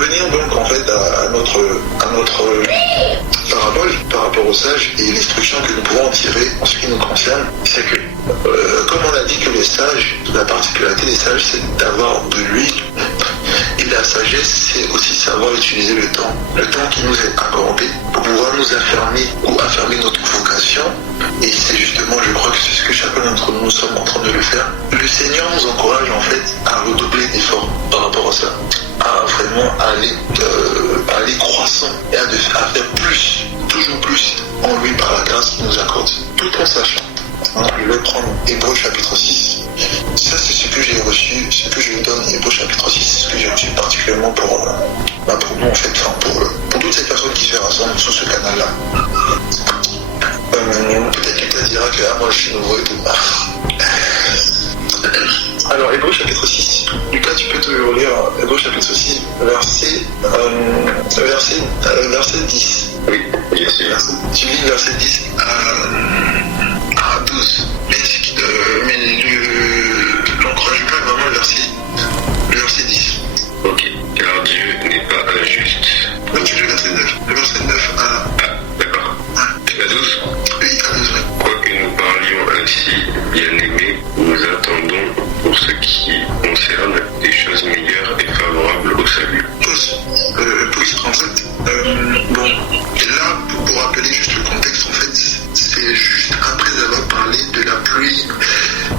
revenir donc en fait à notre parabole par rapport aux sages et l'instruction que nous pouvons en tirer en ce qui nous concerne, c'est que comme on a dit que les sages, la particularité des sages, c'est d'avoir de lui. Et la sagesse, c'est aussi savoir utiliser le temps qui nous est accordé pour pouvoir nous affermir ou affermir notre vocation. Et c'est justement, je crois que c'est ce que chacun d'entre nous sommes en train de le faire. Le Seigneur nous encourage en fait à redoubler d'efforts par rapport à ça, à vraiment aller croissant et à faire plus, toujours plus en lui par la grâce qu'il nous accorde, tout en sachant. Je vais prendre Hébreux chapitre 6. Ça, c'est ce que j'ai reçu, ce que je vous donne, Hébreux chapitre 6, c'est ce que j'ai reçu particulièrement pour nous, en fait, pour toutes ces personnes qui se rassemblent sur ce canal-là. Peut-être qu'il te dira que moi je suis nouveau et tout. Alors, Hébreux chapitre 6. Lucas, tu peux te relire Hébreux chapitre 6, verset 10. Oui, bien sûr. Tu lis verset 10 à 12. Mais l'encouragement est vraiment le verset 10. Ok, car Dieu n'est pas injuste. Non, tu lis le verset 9. Le verset 9 à... Ah, d'accord. À 12. Oui, à 12, oui. Quoique nous parlions ainsi, bien-aimés, nous attendons pour ce qui concerne des choses meilleures et favorables au salut. Pause, en fait. Bon, et là, pour rappeler juste le contexte, en fait, c'est juste après avoir parlé de la pluie,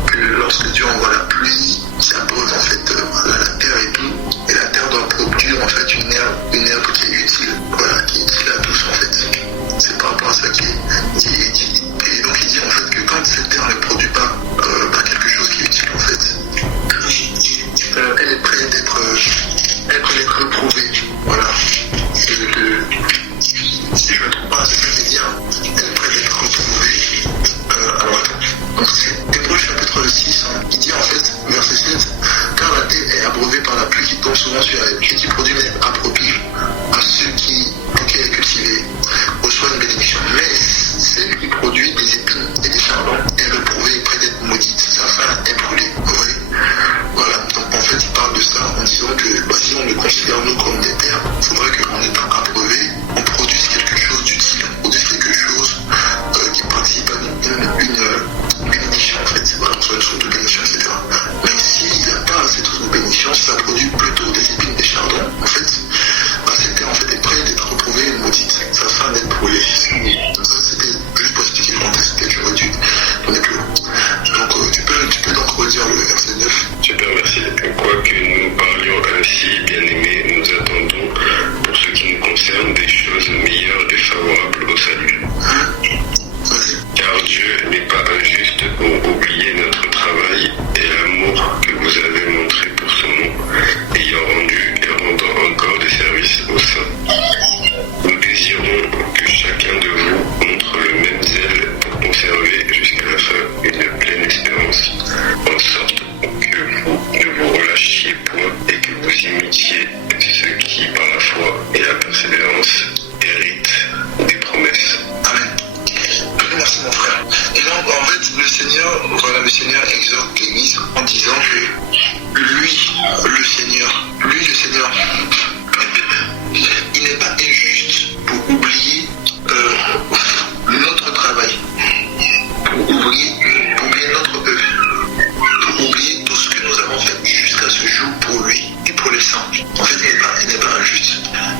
que lorsque Dieu envoie la pluie, ça pose en fait la terre et tout, et la terre doit produire en fait une herbe qui est utile, voilà, qui est utile à tous en fait. C'est par rapport à ça qu'il est dit. Et donc il dit en fait que quand cette terre ne produit pas quelque chose qui est utile en fait, elle est prête d'être reprouvée, voilà. Si je ne me trompe pas, c'est ce que je veux dire, elle est prête d'être retrouvée. Alors attends, donc c'est Hébreux chapitre 6, qui dit en fait, verset 7, car la terre est abreuvée par la pluie qui tombe souvent sur elle, et qui produit même approprié à ceux qui est cultivé, reçoit une bénédiction. Mais celle qui produit des épines et des charbons est reprouvée et prête d'être maudite, sa fin est brûlée. Ouais. Voilà, donc en fait il parle de ça en disant que si on le considère nous comme des terres, il faudrait qu'en étant abreuvé, on produise quelque chose d'utile, on produise quelque chose qui participe à une bénédiction en fait, voilà, soit une sorte de bénédiction, etc. Mais s'il n'y a pas cette sorte de bénédiction, ça produit plutôt des épines, des chardons, en fait, cette terre en fait est prête d'être reprouvée et maudite, sa fin d'être brûlée. Donc ça c'était juste pour expliquer le contexte, peut-être j'aurais dû donner plus haut. Donc tu peux donc redire le verset 9. Super, merci. Quoique nous parlions ainsi, bien-aimés, nous attendons pour ce qui nous concerne des choses meilleures et favorables au salut. Car Dieu n'est pas injuste pour oublier notre travail et l'amour que vous avez montré pour son nom, ayant rendu et rendant encore des services aux saints. Nous désirons que chacun de vous montre le même zèle pour conserver jusqu'à la fin une pleine espérance, en sorte que vous ne vous relâchiez point et que vous imitiez ceux qui, par la foi et la persévérance, héritent des promesses. Amen. Merci mon frère. Et donc en fait le Seigneur exhorte l'Église en disant que lui le Seigneur, il n'est pas injuste pour oublier notre travail, pour oublier notre œuvre, pour oublier tout ce que nous avons fait jusqu'à ce jour pour lui et pour les saints. En fait, il n'est pas injuste.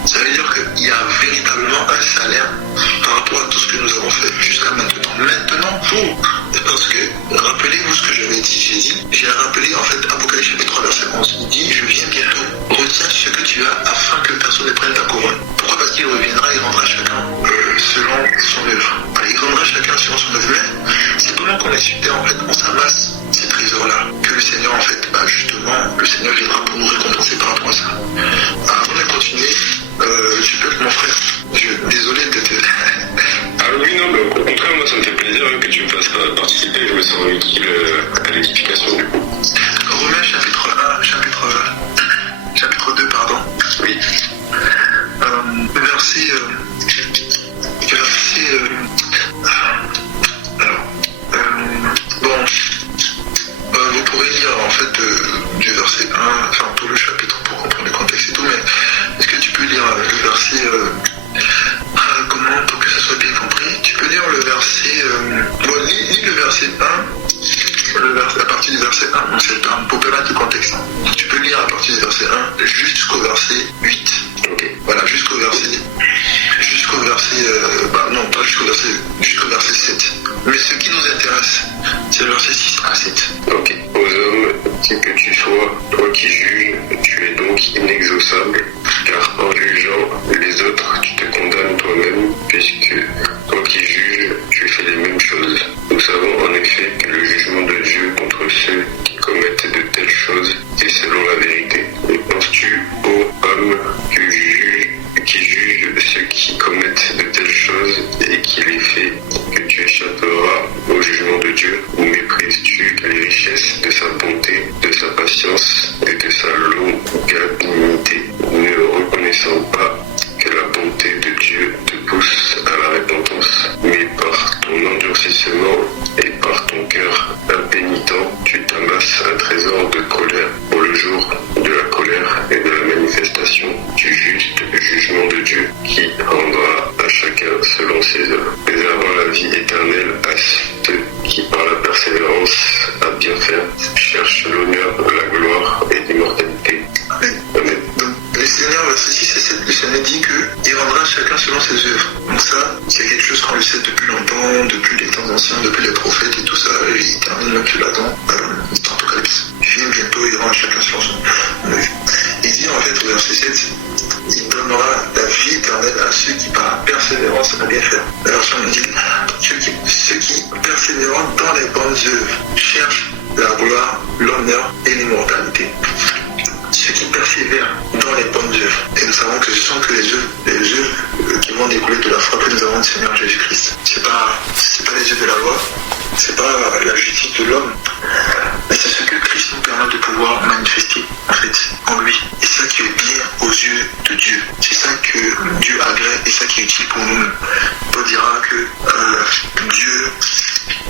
Ça veut dire qu'il y a véritablement un salaire par rapport à tout ce que nous avons fait jusqu'à maintenant. Maintenant, parce que, rappelez-vous ce que j'avais dit, j'ai rappelé en fait Apocalypse chapitre 3 verset 11. Il dit, je viens bientôt, retiens ce que tu as afin que personne ne prenne ta couronne. Pourquoi? Parce qu'il reviendra et rendra chacun selon son œuvre. Il rendra chacun selon son œuvre. Mais c'est pendant qu'on est sur terre, en fait, on s'amasse ces trésors-là, que le Seigneur, en fait, justement, le Seigneur viendra pour nous récompenser par rapport à ça. Avant de continuer, tu peux être mon frère. Désolé de te... Ah oui, non, mais au contraire, moi ça me fait plaisir que tu me fasses participer, je me sens utile à l'édification du coup. Romains chapitre 2, pardon. Oui. verset, comment, pour que ça soit bien compris, tu peux lire le verset, lis le verset 1, à partir du verset 1, donc c'est pour permettre le contexte. Tu peux lire à partir du verset 1 jusqu'au verset 8. Ok. Voilà, jusqu'au verset, non, pas jusqu'au verset 7. Mais ce qui nous intéresse, c'est le verset 6 à 7. Ok. Aux hommes, qui que tu sois, toi qui juges, tu es donc inexaucable, car en jugeant les autres, tu te condamnes toi-même, puisque toi qui juges, tu fais les mêmes choses. Nous savons en effet que le jugement de Dieu contre ceux qui commettent de telles choses est selon la vérité. Et penses-tu, ô homme, qui juge ceux qui commettent de telles choses et qui les fait, que tu échapperas au jugement de Dieu? Ou méprises-tu les richesses de sa bonté, de sa patience et de sa longanimité, ne reconnaissant pas que la bonté de Dieu te pousse à la repentance, mais par ton endurcissement et par ton cœur impénitent, tu t'amasses un trésor de colère pour le jour de la colère et de la manifestation du juste jugement de Dieu, qui rendra à chacun selon ses œuvres, réservant la vie éternelle à ceux qui, par la persévérance à bien faire, cherchent l'honneur, la gloire et l'immortalité. Amen. Le Seigneur, verset 6 et 7, le Seigneur dit qu'il rendra chacun selon ses œuvres. Donc ça, c'est quelque chose qu'on le sait depuis longtemps, depuis les temps anciens, depuis les prophètes et tout ça. Il termine même sur Adam, dans l'Apocalypse. Il finit bientôt, il rend chacun selon son œuvre. Il dit en fait au verset 7, il donnera la vie éternelle à ceux qui par la persévérance à bien faire. La version dit, ceux qui persévérant dans les bonnes œuvres cherchent la gloire, l'honneur et l'immortalité. Ceux qui persévèrent dans les bonnes œuvres. Et nous savons que ce sont que les œuvres qui vont découler de la foi que nous avons du Seigneur Jésus-Christ. C'est pas les œuvres de la loi, c'est pas la justice de l'homme, mais c'est ce que Christ nous permet de pouvoir manifester en fait en lui. Et c'est ça qui est bien aux yeux de Dieu. C'est ça que Dieu agrée et ça qui est utile pour nous. Paul dira que Dieu,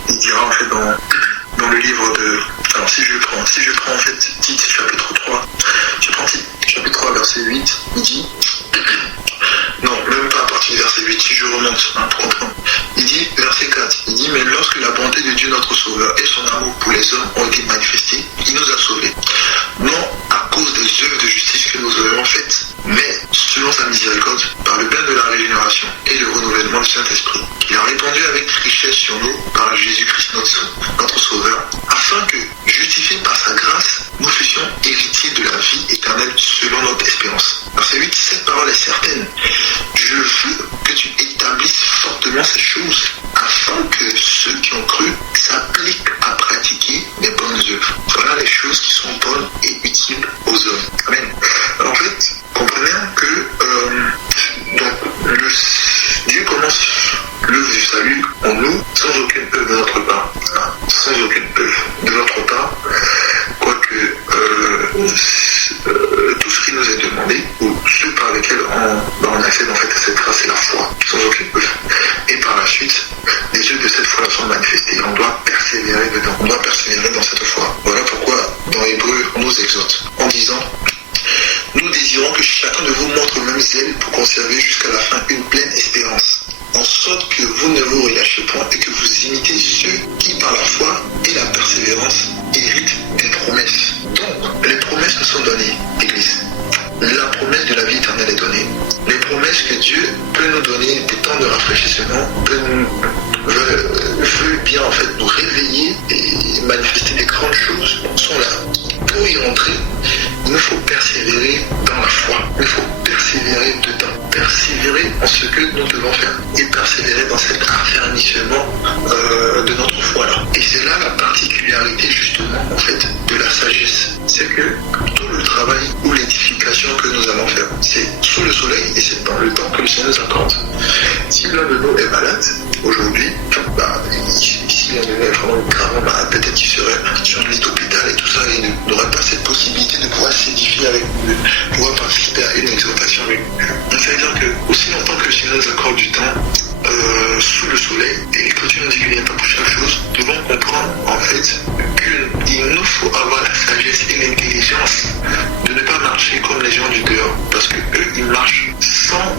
il dira en fait dans le livre de... Alors si je prends en fait Tite chapitre 3, je prends Tite chapitre 3 verset 8, il dit... Non, même pas à partir du verset 8, si je remonte, pour comprendre. Il dit, verset 4, il dit, mais lorsque la bonté de Dieu notre Sauveur et son amour pour les hommes ont été manifestés, il nous a sauvés. Non à cause des œuvres de justice que nous aurions faites, mais selon sa miséricorde, par le bien de la régénération et le renouvellement du Saint-Esprit. Il a répandu avec richesse sur nous par Jésus-Christ notre Sauveur, afin que, justifiés par sa grâce, nous fussions héritiers de la vie éternelle selon notre espérance. Verset 8, cette parole est certaine. Je veux que tu établisses fortement ces choses, afin que ceux qui ont cru s'appliquent à pratiquer les bonnes œuvres. Voilà les choses qui sont bonnes et utiles aux hommes. Amen. Alors, en fait, comprenez que Dieu commence l'œuvre du salut en nous sans aucune œuvre de notre part. Sans aucune œuvre de notre part, quoique tout ce qui nous est demandé, ou ceux par lesquels on accède en fait à cette grâce, c'est la foi, sans aucune œuvre. Et par la suite, les œuvres de cette foi sont manifestées. On doit persévérer dedans. On doit persévérer dans cette foi. Voilà pourquoi dans Hébreux, on nous exhorte en disant: nous désirons que chacun de vous montre le même zèle pour conserver jusqu'à la fin une pleine espérance, en sorte que vous ne vous relâchez point et que vous imitez ceux qui, par la foi et la persévérance, héritent des promesses. Donc, les promesses nous sont données, Église. La promesse de la vie éternelle est donnée. Les promesses que Dieu peut nous donner des temps de rafraîchissement, veut bien en fait nous réveiller et manifester des grandes choses sont là. Pour y entrer, il nous faut persévérer dans la foi. Il faut persévérer dedans. Persévérer en ce que nous devons faire. Et persévérer dans cet affermissement de notre foi-là. Et c'est là la particularité justement en fait de la sagesse. C'est que tout le travail ou l'édification que nous allons faire, c'est sous le soleil et c'est dans le temps que le Seigneur nous accorde. Si l'un de nous est malade, aujourd'hui, si l'un de nous est vraiment gravement malade, peut-être qu'il serait sur un lit d'hôpital et tout ça, et n'aurait pas cette possibilité de pouvoir s'édifier avec nous, de pouvoir participer à une exhortation avec nous. Donc ça veut dire que aussi longtemps que le Seigneur nous accorde du temps sous le soleil, et quand il nous dit qu'il n'y a pas pour chaque chose, nous devons comprendre en fait qu'il nous faut avoir la sagesse et l'intelligence de ne pas marcher comme les gens du dehors, parce que eux ils marchent sans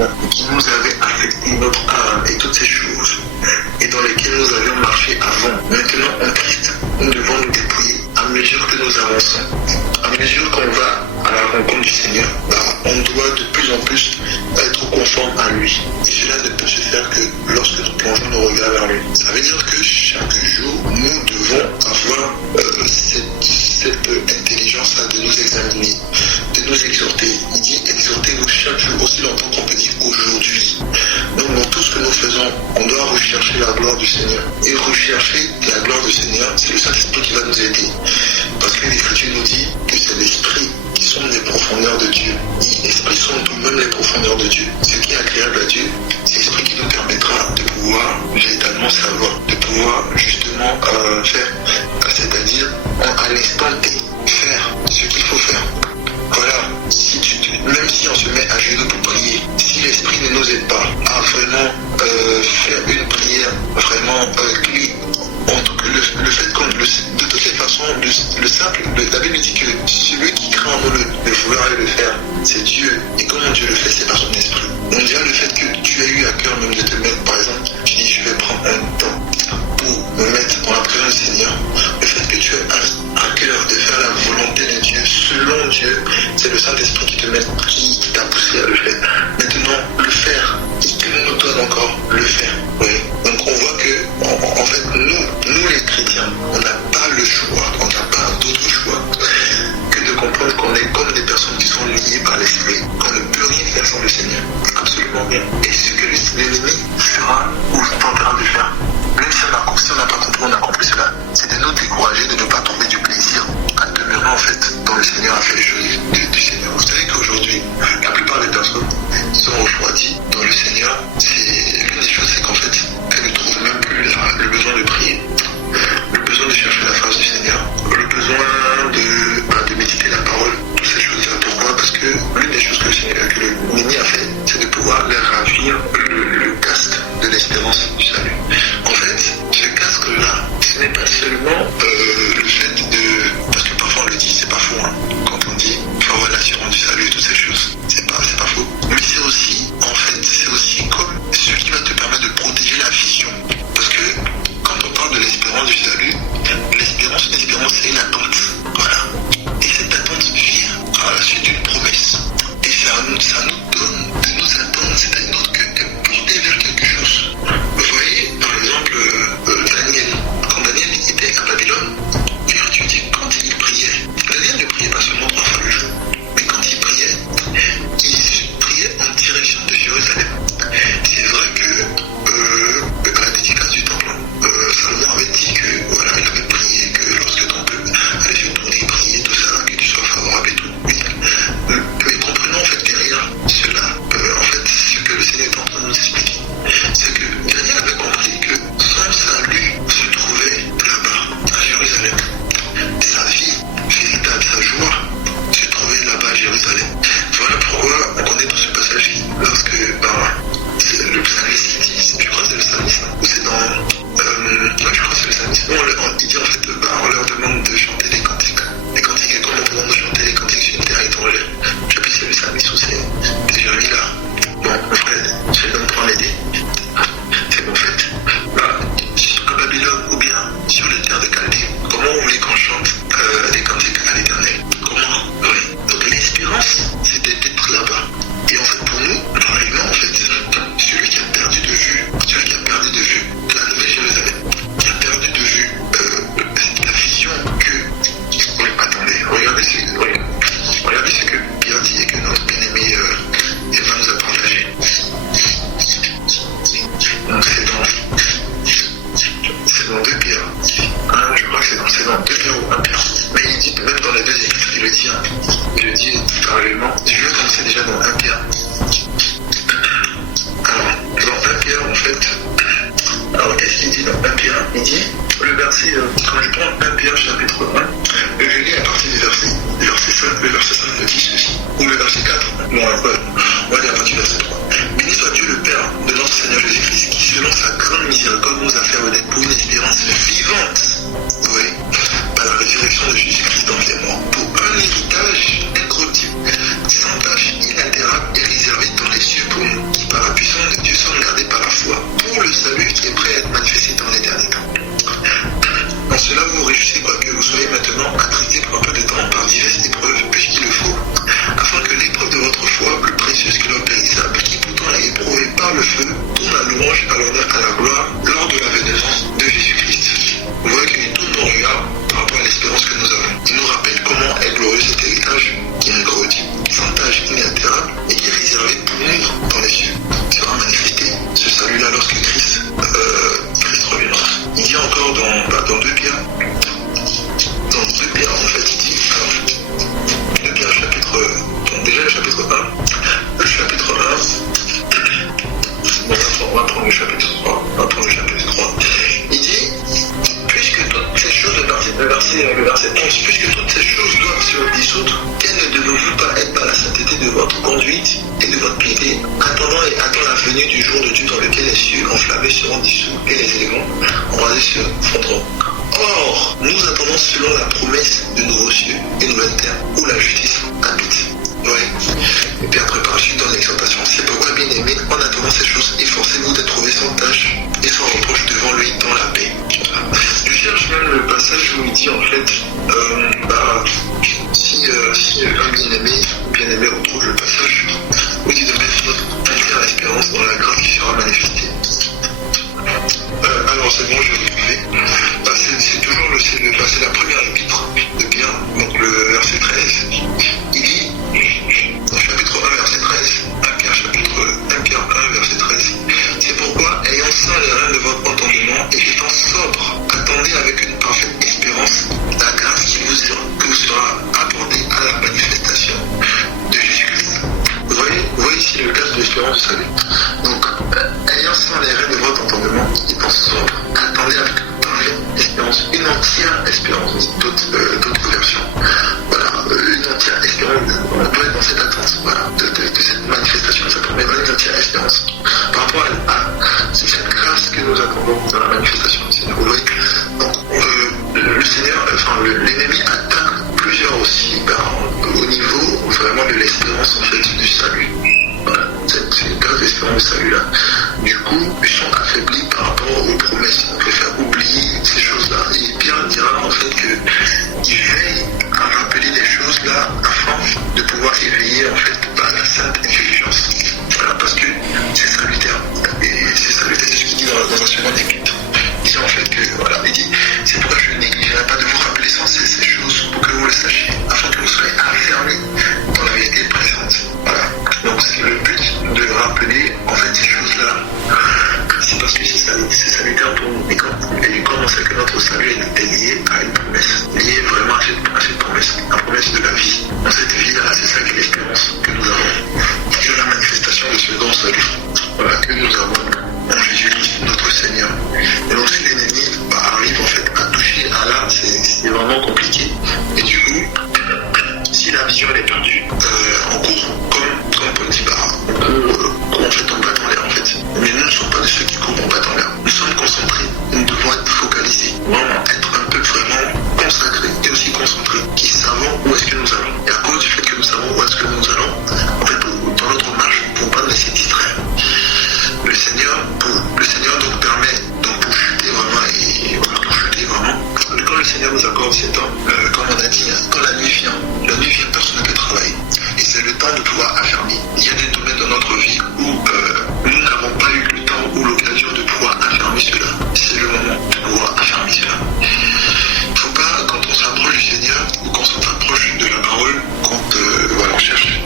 Seigneur, qui nous avaient affecté notre âme et toutes ces choses, et dans lesquelles nous avions marché avant. Maintenant, en Christ, nous devons nous dépouiller à mesure que nous avançons. À mesure qu'on va à la rencontre du Seigneur, on doit de plus en plus être conforme à lui. Et cela ne peut se faire que lorsque nous plongeons nos regards vers lui. Ça veut dire que chaque jour, nous devons avoir cette intelligence de nous examiner, de nous exhorter. Il dit exhortez-vous chaque jour, aussi longtemps qu'on peut dire aujourd'hui. Donc dans tout ce que nous faisons, on doit rechercher la gloire du Seigneur. Et rechercher la gloire du Seigneur, c'est le Saint-Esprit qui va nous aider. Parce que l'Écriture nous dit que c'est l'Esprit qui sont les profondeurs de Dieu. L'Esprit sont nous-mêmes les profondeurs de Dieu. Ce qui est agréable à Dieu, c'est l'Esprit qui nous permettra de pouvoir véritablement savoir, de pouvoir justement faire, c'est-à-dire à l'instant T, faire ce qu'il faut faire. Voilà, même si on se met à genoux pour prier, si l'Esprit ne nous aide pas à vraiment faire une prière vraiment clé, le fait qu'on de toutes les façons, le simple, la Bible dit que celui qui craint en nous le vouloir et le faire, c'est Dieu. Et comment Dieu le fait, c'est par son esprit. Donc déjà le fait que tu aies eu à cœur même de te mettre, par exemple, tu dis je vais prendre un temps pour me mettre dans la présence du Seigneur, le fait que tu aies à cœur de faire la volonté de Dieu, selon Dieu, c'est le Saint-Esprit qui t'a poussé à le faire. Maintenant, le faire, il nous donne encore le faire. Oui. Donc on voit que, en fait, nous les chrétiens, on n'a pas le choix, on n'a pas d'autre choix que de comprendre qu'on est comme des personnes qui sont liées par l'Esprit, qu'on ne peut rien faire sans le Seigneur. Absolument rien. Et ce que l'ennemi fera ou tentera de faire, même si on n'a pas compris, on a compris cela, c'est de nous décourager, de ne pas trouver du plaisir à demeurer en fait dans le Seigneur, à faire les choses du Seigneur. Vous savez qu'aujourd'hui, la plupart des personnes qui sont refroidies dans le Seigneur, l'une des choses, c'est qu'en fait, elles ne trouvent même plus le besoin de prier, le besoin de chercher la face du Seigneur, le besoin de méditer la parole, toutes ces choses-là. Pourquoi? Parce que l'une des choses que le Mini a fait, c'est de pouvoir leur ravir le casque de l'espérance du salut. En fait, ce casque-là, ce n'est pas seulement le fait de... Parce que parfois on le dit, c'est pas faux, hein, quand on dit il faut avoir l'assurance du salut et toutes ces choses. C'est pas faux. Mais c'est aussi, en fait, c'est aussi comme ce qui va te permettre de protéger la vision. Parce que quand on parle de l'espérance du salut, l'espérance c'est une attente. Voilà. Et cette attente vient à la suite d'une promesse. Et ça nous donne de nous attendre, c'est-à-dire de porter vers quelque chose. Vous voyez, par le feu, tourne la louange à l'honneur, à la gloire, lors de l'avènement de Jésus-Christ. Vous voyez qu'il tourne nos regards par rapport à l'espérance que nous avons. Il nous rappelle comment est glorieux cet héritage qui est incorruptible, sans tâche, inaltérable et qui est réservé pour nous dans les cieux. C'est vraiment manifesté ce salut-là lorsque Christ reviendra. Il dit encore dans 2 Pierre, en fait, il dit, 2 Pierre chapitre, déjà le chapitre 1, le chapitre 1, on va prendre le chapitre 3, il dit, puisque toutes ces choses, le verset 11, puisque toutes ces choses doivent se dissoudre, ne devez-vous pas être par la sainteté de votre conduite et de votre piété, attendant la venue du jour de Dieu dans lequel les cieux enflammés seront dissous et les éléments embrasés se fondront. Or, nous attendons selon la promesse de nouveaux cieux et nouvelles terres où la justice habite. Ouais. Et puis après par la suite dans l'exhortation, c'est pourquoi bien aimé, en attendant ces choses, efforcez-vous d'être trouvés sans tâche et sans reproche devant lui dans la paix. Je cherche même le passage où il dit en fait, si un bien-aimé retrouve le passage où il dit de mettre notre entière espérance dans la grâce qui sera manifestée. Alors c'est bon, je vais retrouver. C'est toujours c'est la première épître de Pierre, donc le verset 13. Il dit, chapitre 1, verset 13, 1 Pierre 1, verset 13. C'est pourquoi, ayant saint les reins de votre entendement et étant sobre, attendez avec une parfaite espérance la grâce qui vous sera accordée à la manifestation de Jésus-Christ. Vous voyez ici le cadre de l'espérance du salut. Donc, ayant saint les reins de votre entendement, étant sobre, attendez avec une parfaite espérance, une entière espérance, d'autres versions. Voilà, une entière espérance, on doit être dans cette attente, voilà, de cette manifestation, ça permet une entière espérance. Par rapport à cette grâce que nous attendons dans la manifestation du Seigneur. Vous voyez, donc, le Seigneur, l'ennemi attaque plusieurs aussi au niveau vraiment de l'espérance en fait du salut. Voilà, cette grâce d'espérance du salut là. Du coup, ils sont affaiblis par rapport aux promesses. On peut faire oublier ces choses-là. Et Pierre dira en fait qu'il veille à rappeler des choses là afin de pouvoir éveiller en fait la sainte intelligence. Voilà, parce que c'est salutaire. Et c'est salutaire, c'est ce qu'il dit dans la seconde épître. Il dit en fait que, voilà, il dit, c'est pourquoi je ne négligerai pas de vous rappeler sans cesse ces choses pour que vous le sachiez, afin que vous soyez affermis dans la vérité présente. Voilà. Donc c'est le but de rappeler en fait ces choses-là. C'est parce que c'est salutaire pour nous. Et comme on sait que notre salut est lié à une promesse, lié vraiment à cette promesse, la promesse de la vie. Dans cette vie-là, c'est ça qui est l'espérance que nous avons. C'est la manifestation de ce grand salut. Voilà, que nous avons en Jésus-Christ, notre Seigneur. Et donc si l'ennemi arrive en fait à toucher à l'âme, c'est vraiment compliqué. Et du coup, si la vision est perdue, on court comme Paul dit, on court en fait en battant l'air en fait. Mais nous ne sommes pas de ceux qui courent en battant l'air. Nous sommes concentrés, nous devons être focalisés, vraiment être un peu vraiment consacrés et aussi concentrés, qui savons où est-ce que nous allons. Et à cause du fait que nous savons où est-ce que nous allons, en fait dans notre marche, nous ne pouvons pas nous laisser distraire. Le Seigneur donc permet donc pour chuter vraiment et voilà, pour chuter vraiment. Quand le Seigneur nous accorde ces temps, comme on a dit, quand la nuit vient, personne ne peut travailler. Et c'est le temps de pouvoir affirmer. Il y a des domaines dans notre vie où nous n'avons pas eu le temps ou l'occasion de pouvoir affirmer cela. C'est le moment de pouvoir affirmer cela. Il ne faut pas, quand on s'approche du Seigneur ou quand on s'approche de la parole, quand voilà, on cherche,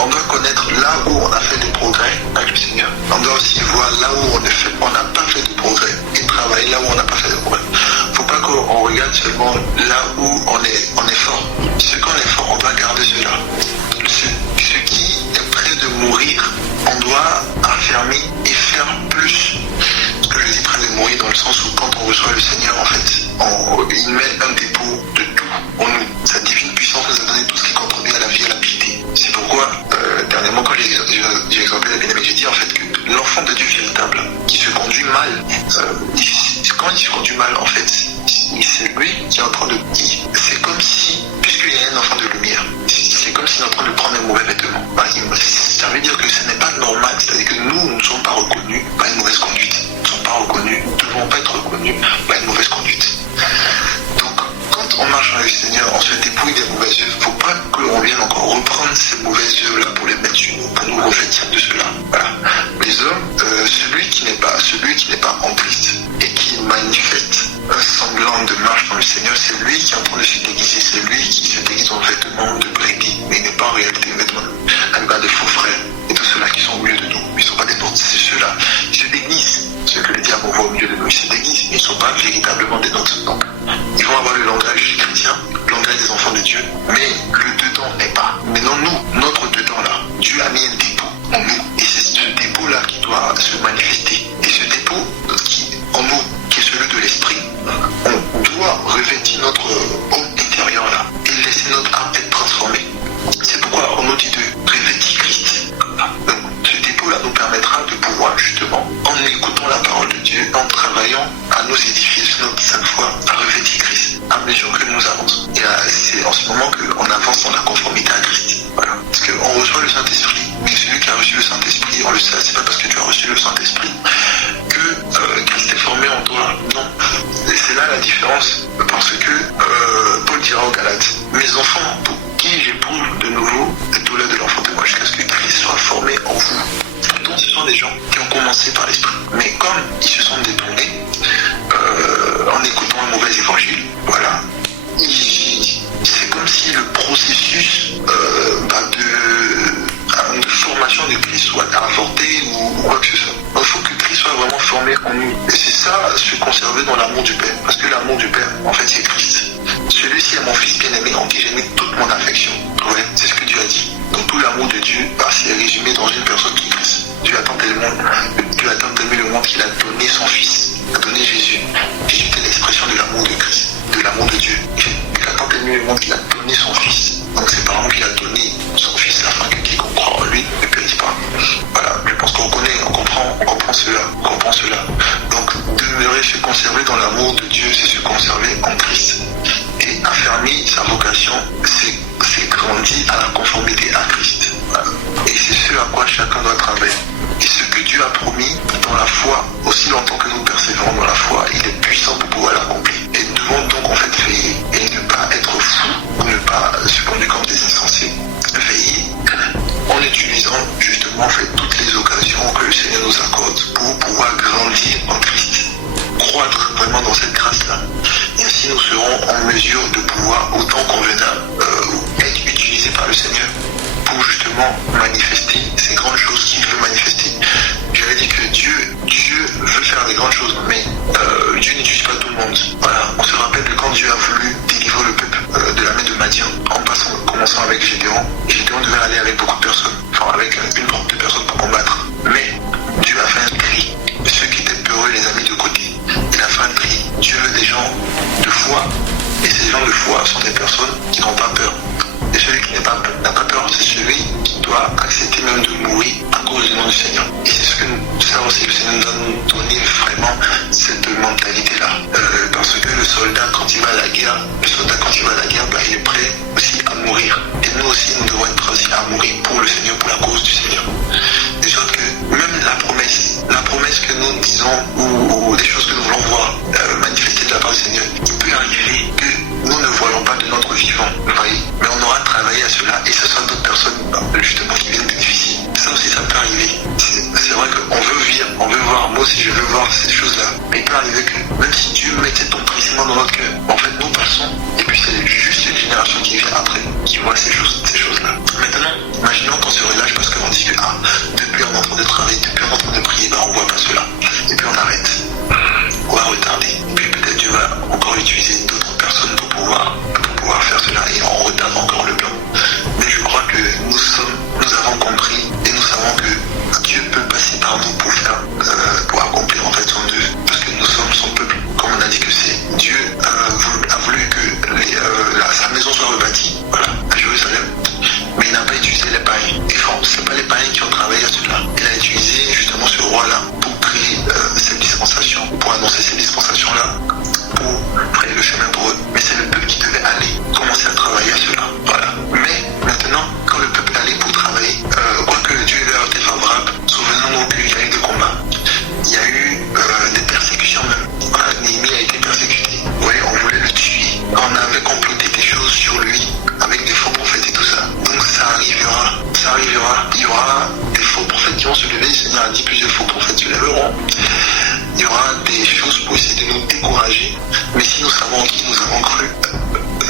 on doit connaître là où on a fait des progrès avec le Seigneur. On doit aussi voir là où on n'a pas fait de progrès et travailler là où on n'a pas fait de progrès. Il ne faut pas qu'on regarde seulement là où on est fort. Ce qu'on est fort, on doit garder cela. Ce qui est prêt de mourir, on doit affirmer et faire plus. Ce que je dis prêt de mourir dans le sens où quand on reçoit le Seigneur, en fait, il met un dépôt de tout en nous. Sa divine puissance nous a donné tout ce qui contribue à la vie et à la piété. C'est pourquoi, dernièrement, quand j'ai exhorté la bien-aimée, j'ai dit en fait que l'enfant de Dieu véritable, qui se conduit mal, quand il se conduit mal, en fait, c'est lui qui est en train de... C'est comme si, puisqu'il y a un enfant de lumière, c'est comme s'il est en train de prendre un mauvais vêtement. Ça veut dire que ce n'est pas normal, c'est-à-dire que nous ne sommes pas reconnus par une mauvaise conduite. Nous ne sommes pas reconnus, nous ne devons pas être reconnus par une mauvaise conduite. Donc, quand on marche avec le Seigneur, on se dépouille des mauvaises œuvres. Il ne faut pas qu'on vienne encore reprendre ces mauvaises œuvres-là pour les mettre sur nous, pour nous revêtir de cela. Voilà. Les hommes celui qui se déguise en vêtements de brebis, mais n'est pas en réalité un des faux frères, et tous ceux-là qui sont au milieu de nous, ils ne sont pas des nôtres, c'est ceux-là qui se déguisent, ceux que le diable envoie au milieu de nous, ils se déguisent, mais ils ne sont pas véritablement des nôtres. Donc, ils vont avoir le langage chrétien, le langage des enfants de Dieu, mais le dedans n'est pas. Maintenant, nous, notre dedans là, Dieu a mis un dépôt en nous, et c'est ce dépôt-là qui doit se manifester. Et ce dépôt qui en nous, qui est celui de l'esprit, on doit revêtir notre homme intérieur là, et laisser notre âme être transformée. C'est pourquoi on nous dit de revêtir Christ. Donc, ce dépôt-là nous permettra de pouvoir justement, en écoutant la parole de Dieu, en travaillant à nous édifier sur notre sainte foi, à revêtir Christ, à mesure que nous avançons. Et là, c'est en ce moment qu'on avance dans la conformité à Christ. Voilà. Parce qu'on reçoit le Saint-Esprit, mais celui qui a reçu le Saint-Esprit, on le sait, c'est pas parce que tu as reçu le Saint-Esprit que Christ est formé en toi. Non. Et c'est là la différence, parce que Paul dira aux Galates, mes enfants, pour qui j'éprouve de nouveau tout lait de l'enfant de moi jusqu'à ce que Christ soit formé en vous. Donc ce sont des gens qui ont commencé par l'esprit, mais comme ils se sont détournés en écoutant un mauvais évangile, voilà, c'est comme si le processus de formation de Christ soit avorté ou quoi que ce soit. Il faut que Christ soit vraiment formé en nous. Et c'est ça, se conserver dans l'amour du Père. Parce que l'amour du Père, en fait, c'est Christ. Celui-ci est mon fils bien-aimé en qui j'ai mis toute mon affection. Ouais, c'est ce que Dieu a dit. Donc tout l'amour de Dieu, c'est résumé dans une personne qui est Christ. Dieu a tant aimé le monde qu'il a donné son fils, a donné Jésus. Jésus était l'expression de l'amour de Christ, de l'amour de Dieu. Il a tant aimé le monde qu'il a donné son fils. Donc c'est par amour qu'il a donné son fils afin que quiconque croit en lui ne périsse pas. Voilà, je pense qu'on comprend cela. Donc demeurer, se conserver dans l'amour de Dieu, c'est se conserver en Christ. Et affermir sa vocation, c'est grandir à la conformité à Christ. Voilà. Et c'est ce à quoi chacun doit travailler. Et ce que Dieu a promis dans la foi, aussi longtemps que nous persévérons dans la foi, il est puissant pour pouvoir l'accomplir. Et nous devons donc en fait veiller et ne pas être fous ou ne pas se conduire comme des insensés. Veiller en utilisant justement en fait toutes les occasions que le Seigneur nous accorde pour pouvoir grandir en Christ, croître vraiment dans cette grâce-là. Et ainsi nous serons en mesure de pouvoir, autant convenable, être utilisés par le Seigneur pour justement manifester ces grandes choses qu'il veut manifester. J'avais dit que Dieu veut faire des grandes choses, mais Dieu n'utilise pas tout le monde. Voilà, on se rappelle que quand Dieu a voulu délivrer le peuple de la main de Madian, commençant avec Gédéon, Gédéon devait aller avec beaucoup de personnes, enfin avec une groupe de personnes pour combattre. Mais Dieu a fait un tri, ceux qui étaient peureux, les a mis de côté. Il a fait un tri. Dieu veut des gens de foi, et ces gens de foi sont des personnes qui n'ont pas peur. Et celui qui n'a pas peur, c'est celui qui doit accepter même de mourir à cause du nom du Seigneur. Et c'est ce que ça aussi, le Seigneur doit nous donner vraiment cette mentalité-là. Parce que le soldat, quand il va à la guerre, il est prêt aussi à mourir. Et nous aussi, nous devons être prêts aussi à mourir pour le Seigneur, pour la cause du Seigneur. De sorte que même la promesse que nous disons ou des choses que nous voulons voir manifester de la part du Seigneur, il peut arriver que nous ne voyons pas de notre vivant, vous voyez, mais on aura travaillé à cela et ce sera d'autres personnes justement qui viennent bénéficier. Ça aussi, ça peut arriver. C'est vrai qu'on veut voir, moi aussi je veux voir ces choses-là, mais il peut arriver que même si Dieu mettait ton précisément dans notre cœur, en fait nous passons et puis c'est juste une génération qui vient après qui voit ces choses-là. Maintenant, imaginons qu'on se relâche parce qu'on dit que depuis on est en train de travailler, depuis on est en train de prier, on ne voit pas cela. Et puis on arrête. On va retarder. Et puis peut-être Dieu va encore utiliser d'autres personnes pour pouvoir faire cela et on retarde encore le plan. Mais je crois que nous avons compris et nous savons que Dieu peut passer par nous pour accomplir en fait son œuvre. Parce que nous sommes son peuple. Comme on a dit que c'est Dieu a voulu que sa maison soit rebâtie, voilà, à Jérusalem. Mais il n'a pas utilisé les païens. Et ce n'est pas les païens qui ont travaillé à cela. Il a utilisé justement ce roi-là pour créer cette dispensation, pour annoncer ces dispensations-là, pour frayer le chemin pour eux. Mais c'est le peuple qui devait aller commencer à travailler à cela. Voilà. Mais maintenant, quand le peuple allait pour travailler, quoique Dieu leur était favorable, souvenons-nous qu'il y a eu des combats. Il y a eu des persécutions même. Voilà, Néhémie a été persécuté. Oui, on voulait le tuer. On avait comploté des choses sur lui avec des faux prophètes et tout ça. Donc ça arrivera. Il y aura des faux prophètes qui vont se lever. Le Seigneur a dit plusieurs faux prophètes se lèveront. Il y aura des choses pour essayer de nous décourager. Mais si nous savons en qui nous avons cru,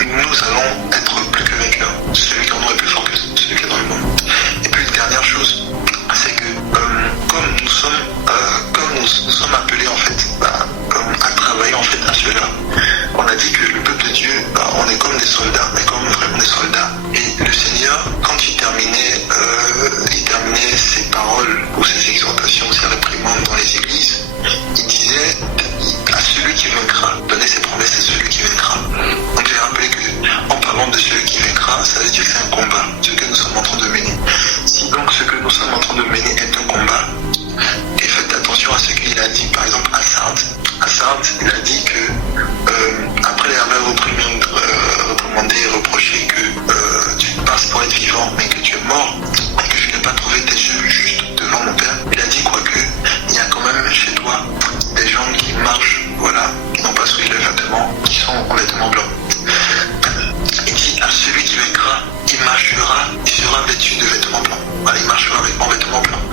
nous allons être plus que vainqueurs. Celui qui en nous est plus fort que celui qui est dans le monde. Et puis une dernière chose, c'est que comme nous sommes appelés en fait à travailler en fait à cela, on a dit que le peuple de Dieu, on est comme des soldats, mais comme vraiment des soldats. Et le Seigneur, quand il terminait ses paroles ou ses exhortations, ses réprimandes dans les églises, il disait à celui qui vaincra, donner ses promesses à celui qui vaincra. Donc j'ai rappelé que en parlant de celui qui vaincra, ça veut dire que c'est un combat, ce que nous sommes en train de mener. Si donc ce que nous sommes en train de mener est un combat, et faites attention à ce qu'il a dit, par exemple à Sardes. À Sardes, il a dit que après les avoir reprimandé et reproché que tu passes pour être vivant, mais que tu es mort, et que je n'ai pas trouvé tes yeux justes devant mon Père, il a dit quoi que il y a quand même chez toi des gens qui marchent, voilà, qui n'ont pas souillé les vêtements, qui sont en vêtements blancs. Il dit à celui qui vaincra, il marchera, il sera vêtu de vêtements blancs. Voilà, il marchera en vêtements blancs.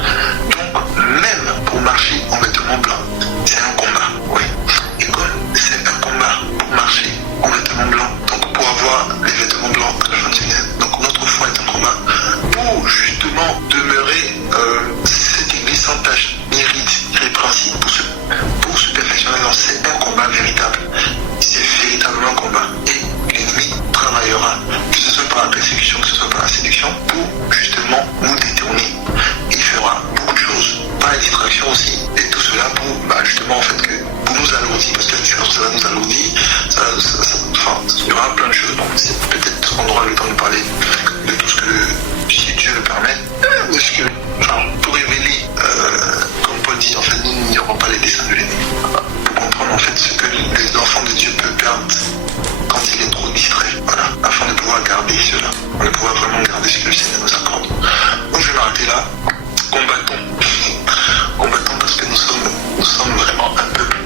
Donc, même pour marcher en vêtements blancs, c'est un combat, oui. Et comme c'est un combat pour marcher en vêtements blancs, donc pour avoir les vêtements blancs à la fin du tunnel, donc notre foi est un combat pour justement demeurer cette église sans tâche, mérite, irrépréhensible, pour se perfectionner. Donc c'est un combat véritable. C'est véritablement un combat. Et l'ennemi travaillera, que ce soit par la persécution, que ce soit par la séduction, pour justement nous détourner. Il fera beaucoup de choses, par la distraction aussi, et tout cela pour justement en fait pour nous alourdir, parce que ça va nous alourdir, il y aura plein de choses, donc c'est peut-être qu'on aura le temps de parler de tout ce que, si Dieu le permet, pour révéler, comme Paul dit, en fait, nous n'ignorons pas les desseins de l'ennemi, pour comprendre en fait ce que les enfants de Dieu peuvent perdre quand il est trop distrait, voilà, afin de pouvoir garder cela, de pouvoir vraiment garder ce que le Seigneur nous accorde. Donc je vais m'arrêter là. Combattons parce que nous sommes vraiment un peuple,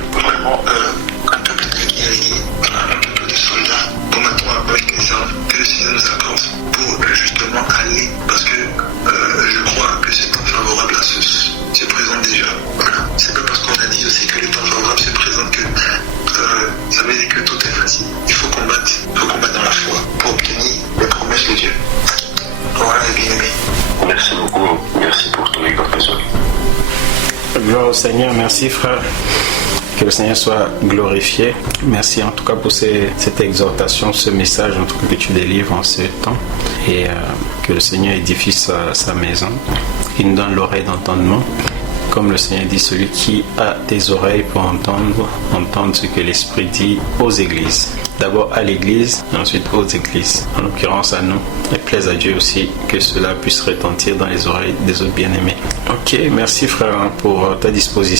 un peuple de guerriers, voilà, un peuple de soldats. Combattons avec les armes que le Seigneur nous accorde pour justement aller, parce que je crois que ce temps favorable se présente déjà. Voilà. C'est pas parce qu'on a dit aussi que le temps favorable se présente que ça veut dire que tout est facile. Il faut combattre dans la foi pour obtenir les promesses de Dieu. Voilà les bien-aimés. Merci beaucoup, merci pour ton exhortation. Gloire au Seigneur, merci frère. Que le Seigneur soit glorifié. Merci en tout cas pour cette exhortation, ce message en tout cas que tu délivres en ce temps. Et que le Seigneur édifie sa maison. Il nous donne l'oreille d'entendement. Comme le Seigneur dit, celui qui a des oreilles pour entendre ce que l'Esprit dit aux églises. D'abord à l'église, et ensuite aux églises. En l'occurrence à nous. Et plaise à Dieu aussi que cela puisse retentir dans les oreilles des autres bien-aimés. Ok, merci frère pour ta disposition.